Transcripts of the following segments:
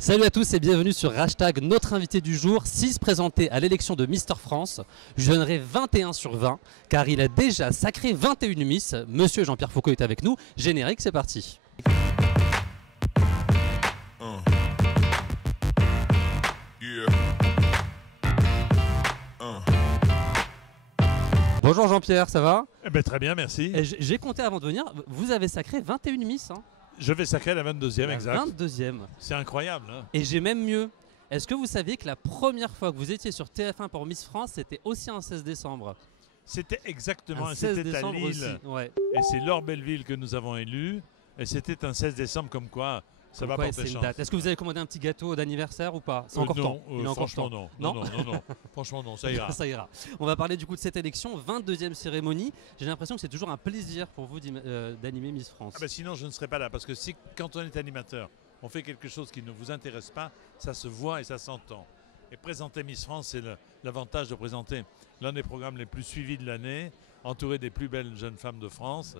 Salut à tous et bienvenue sur Hashtag. Notre invité du jour, 6 présenté à l'élection de Mister France. Je donnerai 21 sur 20 car il a déjà sacré 21 Miss. Monsieur Jean-Pierre Foucault est avec nous. Générique, c'est parti. Bonjour Jean-Pierre, ça va? Très bien, merci. J'ai compté avant de venir, vous avez sacré 21 Miss. Je vais sacrer la 22e, exact. 22e. C'est incroyable. Hein. Et j'ai même mieux. Est-ce que vous saviez que la première fois que vous étiez sur TF1 pour Miss France, c'était aussi un 16 décembre? C'était exactement, un 16 c'était à décembre Lille. aussi, ouais. Et c'est Laure Belleville que nous avons élu. Et c'était un 16 décembre comme quoi ça va porter chance. Est-ce que vous avez commandé un petit gâteau d'anniversaire ou pas? C'est encore temps. Il est encore franchement temps. Non. Franchement non, ça ira. Ça ira. On va parler du coup de cette élection, 22e cérémonie. J'ai l'impression que c'est toujours un plaisir pour vous d'animer Miss France. Sinon je ne serais pas là parce que si quand on est animateur, on fait quelque chose qui ne vous intéresse pas, ça se voit et ça s'entend. Et présenter Miss France, c'est l'avantage de présenter l'un des programmes les plus suivis de l'année, entouré des plus belles jeunes femmes de France.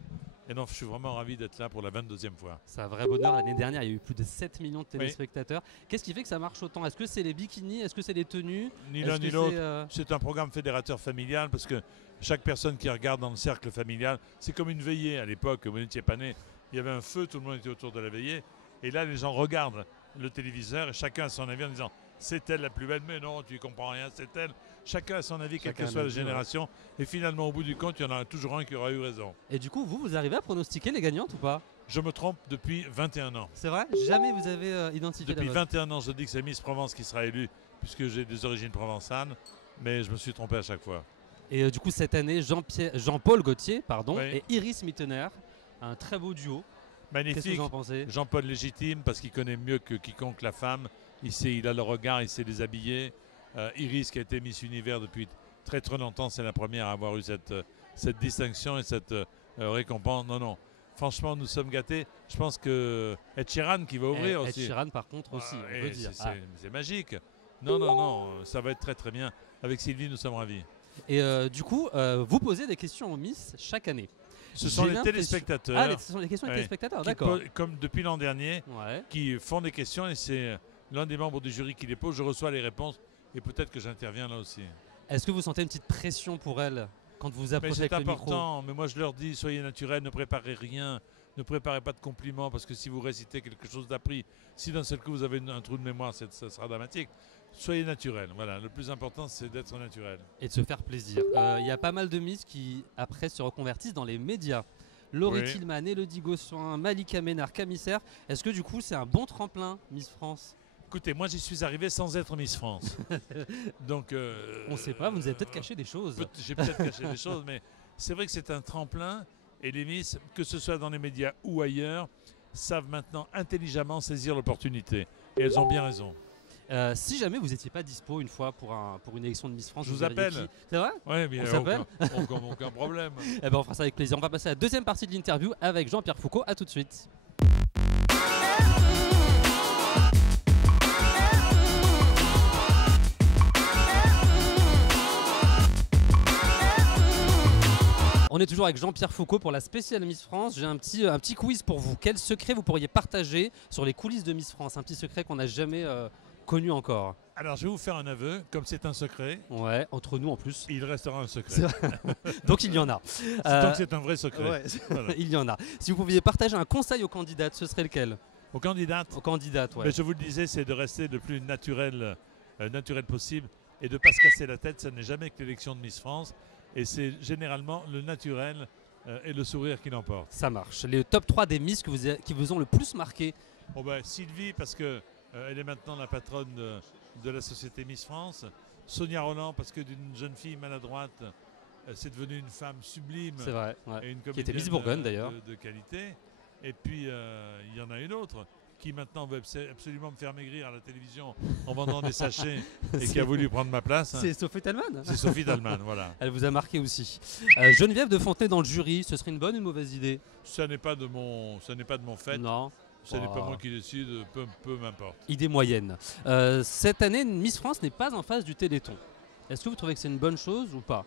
Et donc, je suis vraiment ravi d'être là pour la 22e fois. C'est un vrai bonheur. L'année dernière, il y a eu plus de 7 millions de téléspectateurs. Oui. Qu'est-ce qui fait que ça marche autant? Est-ce que c'est les bikinis? Est-ce que c'est les tenues? Ni l'un ni l'autre. C'est un programme fédérateur familial parce que chaque personne qui regarde dans le cercle familial, c'est comme une veillée. À l'époque, vous n'étiez pas né, il y avait un feu, tout le monde était autour de la veillée. Et là, les gens regardent le téléviseur et chacun a son avis en disant « c'est elle la plus belle », mais non, tu ne comprends rien, c'est elle. Chacun a son avis, quelle que soit la génération. Ouais. Et finalement, au bout du compte, il y en a toujours un qui aura eu raison. Et du coup, vous arrivez à pronostiquer les gagnantes ou pas? Je me trompe depuis 21 ans. C'est vrai? Jamais vous avez identifié Depuis 21 ans, je dis que c'est Miss Provence qui sera élue, puisque j'ai des origines provençales, mais je me suis trompé à chaque fois. Et du coup, cette année, Jean-Paul Gaultier oui. et Iris Mittener, un très beau duo. Magnifique. Qu'est-ce que vous en pensez? Jean-Paul légitime, parce qu'il connaît mieux que quiconque la femme. Il a le regard, il sait les habiller. Iris, qui a été Miss Univers depuis très très longtemps, c'est la première à avoir eu cette distinction et cette récompense. Non. Franchement, nous sommes gâtés. Je pense que Ed Sheeran qui va ouvrir aussi. Ed Sheeran, par contre, aussi, on peut dire. C'est magique. Non, ça va être très très bien. Avec Sylvie, nous sommes ravis. Et du coup, vous posez des questions aux Miss chaque année. Ce sont les téléspectateurs. Ah, ce sont les questions des téléspectateurs, d'accord. Comme depuis l'an dernier, qui font des questions et c'est l'un des membres du jury qui les pose. Je reçois les réponses et peut-être que j'interviens là aussi. Est-ce que vous sentez une petite pression pour elles quand vous approchez avec le micro? C'est important, mais moi je leur dis, soyez naturels, ne préparez rien, ne préparez pas de compliments parce que si vous récitez quelque chose d'appris, si d'un seul coup vous avez un trou de mémoire, ça sera dramatique. Soyez naturel, voilà, le plus important c'est d'être naturel. Et de se faire plaisir. Il y a pas mal de Miss qui après se reconvertissent dans les médias. Laurie Tillman, Élodie Gossuin, Malika Ménard, Camille Serre. Est-ce que du coup c'est un bon tremplin Miss France? Écoutez, moi j'y suis arrivé sans être Miss France. Donc, on ne sait pas, vous nous avez peut-être caché des choses. J'ai peut-être caché des choses, mais c'est vrai que c'est un tremplin et les Miss, que ce soit dans les médias ou ailleurs, savent maintenant intelligemment saisir l'opportunité. Et elles ont bien raison. Si jamais vous n'étiez pas dispo une fois pour une élection de Miss France, je vous appelle. C'est vrai? Oui, bien. On s'appelle? Aucun problème. On fera ça avec plaisir. On va passer à la deuxième partie de l'interview avec Jean-Pierre Foucault. À tout de suite. On est toujours avec Jean-Pierre Foucault pour la spéciale Miss France. J'ai un petit quiz pour vous. Quel secret vous pourriez partager sur les coulisses de Miss France? Un petit secret qu'on n'a jamais connu encore. Alors, je vais vous faire un aveu, comme c'est un secret. Ouais, entre nous en plus. Il restera un secret. Donc il y en a. Donc c'est un vrai secret. Ouais, voilà. Il y en a. Si vous pouviez partager un conseil aux candidates, ce serait lequel? Aux candidates? Aux candidates, ouais. Mais je vous le disais, c'est de rester le plus naturel possible et de ne pas se casser la tête. Ça n'est jamais que l'élection de Miss France. Et c'est généralement le naturel et le sourire qui l'emporte. Ça marche. Les top 3 des Miss qui vous ont le plus marqué? Sylvie, parce qu'elle est maintenant la patronne de la société Miss France. Sonia Rolland, parce que d'une jeune fille maladroite, c'est devenu une femme sublime. C'est vrai. Ouais. Et une qui était Miss Bourgogne d'ailleurs. De qualité. Et puis, il y en a une autre qui maintenant veut absolument me faire maigrir à la télévision en vendant des sachets et qui a voulu prendre ma place. C'est Sophie Talman. C'est Sophie Talman, voilà. Elle vous a marqué aussi. Geneviève de Fontenay dans le jury, ce serait une bonne ou une mauvaise idée? Ça n'est pas de mon fait. Non. Ce n'est pas moi qui décide, peu m'importe. Idée moyenne. Cette année, Miss France n'est pas en face du Téléthon. Est-ce que vous trouvez que c'est une bonne chose ou pas?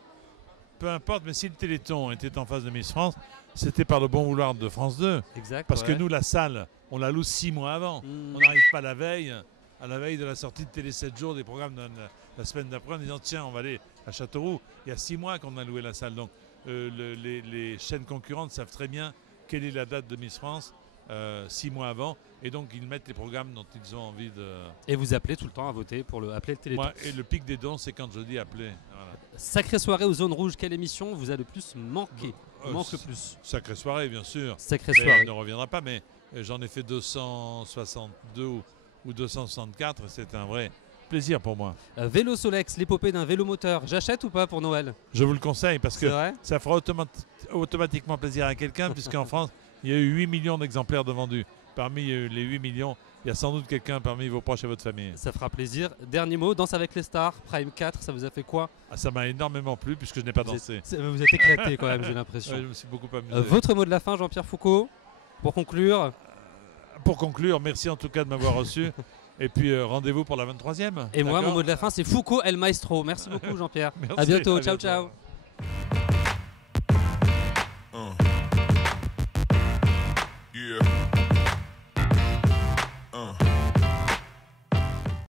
Peu importe, mais si le Téléthon était en face de Miss France, c'était par le bon vouloir de France 2. Exact. Parce que nous, la salle, on la loue 6 mois avant. On n'arrive pas la veille à la veille de la sortie de Télé 7 jours, des programmes la semaine d'après, en disant tiens, on va aller à Châteauroux. Il y a 6 mois qu'on a loué la salle. Donc les chaînes concurrentes savent très bien quelle est la date de Miss France 6 mois avant. Et donc ils mettent les programmes dont ils ont envie de... Et vous appelez tout le temps à voter pour appeler le Téléthon. Moi, et le pic des dons, c'est quand je dis appeler. Voilà. Sacrée soirée aux zones rouges, quelle émission vous a le plus manqué? Manque le plus? Sacrée soirée, bien sûr. Sacrée Mais soirée. on ne reviendra pas, mais j'en ai fait 262 ou 264. C'est un vrai plaisir pour moi. Vélo Solex, l'épopée d'un vélo moteur, j'achète ou pas pour Noël? Je vous le conseille parce C'est que vrai? ça fera automatiquement plaisir à quelqu'un, puisqu'en France, il y a eu 8 millions d'exemplaires de vendus. Parmi les 8 millions, il y a sans doute quelqu'un parmi vos proches et votre famille. Ça fera plaisir. Dernier mot, Danse avec les stars, Prime 4, ça vous a fait quoi? Ça m'a énormément plu puisque je n'ai pas dansé. Vous êtes éclaté quand même, j'ai l'impression. Ouais, je me suis beaucoup amusé. Votre mot de la fin, Jean-Pierre Foucault, pour conclure? Pour conclure, merci en tout cas de m'avoir reçu. Et puis rendez-vous pour la 23e. Et moi, mon mot de la fin, c'est Foucault El Maestro. Merci beaucoup, Jean-Pierre. À bientôt. Ciao, ciao.